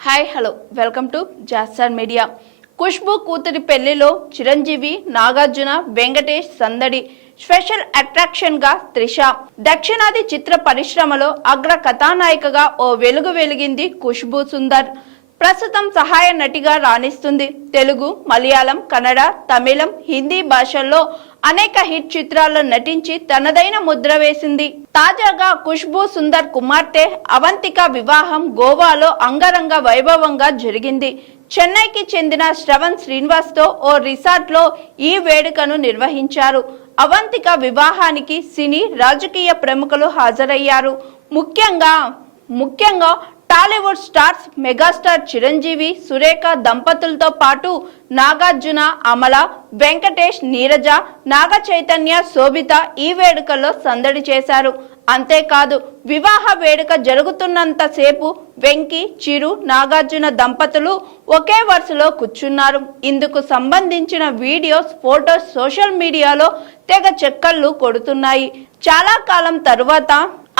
Hi hello welcome to zoster media. Khushbu కూతురి పెళ్లిలో చిరంజీవి, నాగార్జున, వెంకటేష్ సందడి. స్పెషల్ అట్రాక్షన్ గా త్రిష. దక్షిణాది చిత్ర పరిశ్రమలో అగ్ర కథానాయికగా ఓ వెలుగు వెలిగింది ఖుష్బూ సుందర్. ప్రస్తుతం సహాయ నటిగా రాణిస్తుంది. తెలుగు, మలయాళం, కన్నడ, తమిళం, హిందీ భాషల్లో అనేక హిట్ చిత్రాల్లో నటించి తనదైన ముద్ర వేసింది. తాజాగా ఖుష్బూ సుందర్ కుమార్తె అవంతిక వివాహం గోవాలో అంగరంగ వైభవంగా జరిగింది. చెన్నైకి చెందిన శ్రవణ్ శ్రీనివాస్ తో ఓ రిసార్ట్ లో ఈ వేడుకను నిర్వహించారు. అవంతిక వివాహానికి సినీ, రాజకీయ ప్రముఖులు హాజరయ్యారు. ముఖ్యంగా టాలీవుడ్ స్టార్స్ మెగాస్టార్ చిరంజీవి, సురేఖ దంపతులతో పాటు నాగార్జున, అమల, వెంకటేష్, నీరజ, నాగ చైతన్య, శోభిత ఈ వేడుకల్లో సందడి చేశారు. అంతేకాదు వివాహ వేడుక జరుగుతున్నంత సేపు వెంకీ, చిరు, నాగార్జున దంపతులు ఒకే వరుసలో కూర్చున్నారు. ఇందుకు సంబంధించిన వీడియోస్, ఫోటోస్ సోషల్ మీడియాలో తెగ చెక్కర్లు కొడుతున్నాయి. చాలా కాలం తరువాత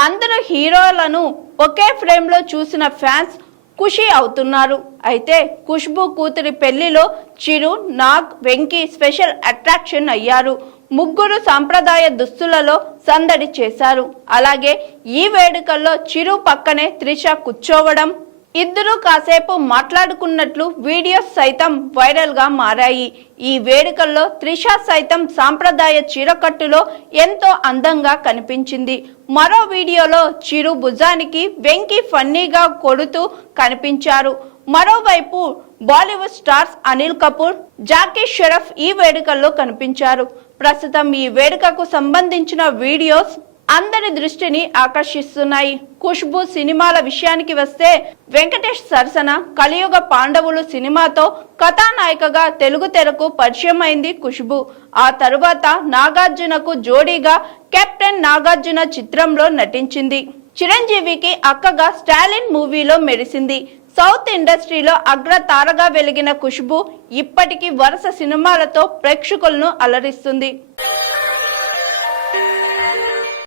అందరూ హీరోలను ఒకే ఫ్రేమ్ లో చూసిన ఫ్యాన్స్ ఖుషి అవుతున్నారు. అయితే ఖుష్బూ కూతురి పెళ్లిలో చిరు, నాగ్, వెంకీ స్పెషల్ అట్రాక్షన్ అయ్యారు. ముగ్గురు సాంప్రదాయ దుస్తులలో సందడి చేశారు. అలాగే ఈ వేడుకల్లో చిరు పక్కనే త్రిష కూర్చోవడం, ఇద్దరు కాసేపు మాట్లాడుకున్నట్లు వీడియోస్ సైతం వైరల్ గా మారాయి. ఈ వేడుకల్లో త్రిష సైతం సాంప్రదాయ చీరకట్టులో ఎంతో అందంగా కనిపించింది. మరో వీడియోలో చిరు భుజానికి వెంకీ ఫన్నీగా కొడుతూ కనిపించారు. మరోవైపు బాలీవుడ్ స్టార్స్ అనిల్ కపూర్, జాకీ షరఫ్ ఈ వేడుకల్లో కనిపించారు. ప్రస్తుతం ఈ వేడుకకు సంబంధించిన వీడియోస్ అందరి దృష్టిని ఆకర్షిస్తున్నాయి. ఖుష్బూ సినిమాల విషయానికి వస్తే వెంకటేష్ సరసన కలియుగ పాండవులు సినిమాతో కథానాయికగా తెలుగు తెరకు పరిచయం అయింది ఖుష్బూ. ఆ తరువాత నాగార్జునకు జోడీగా కెప్టెన్ నాగార్జున చిత్రంలో నటించింది. చిరంజీవికి అక్కగా స్టాలిన్ మూవీలో మెరిసింది. సౌత్ ఇండస్ట్రీలో అగ్ర తారగా వెలిగిన ఖుష్బూ ఇప్పటికీ వరుస సినిమాలతో ప్రేక్షకులను అలరిస్తుంది.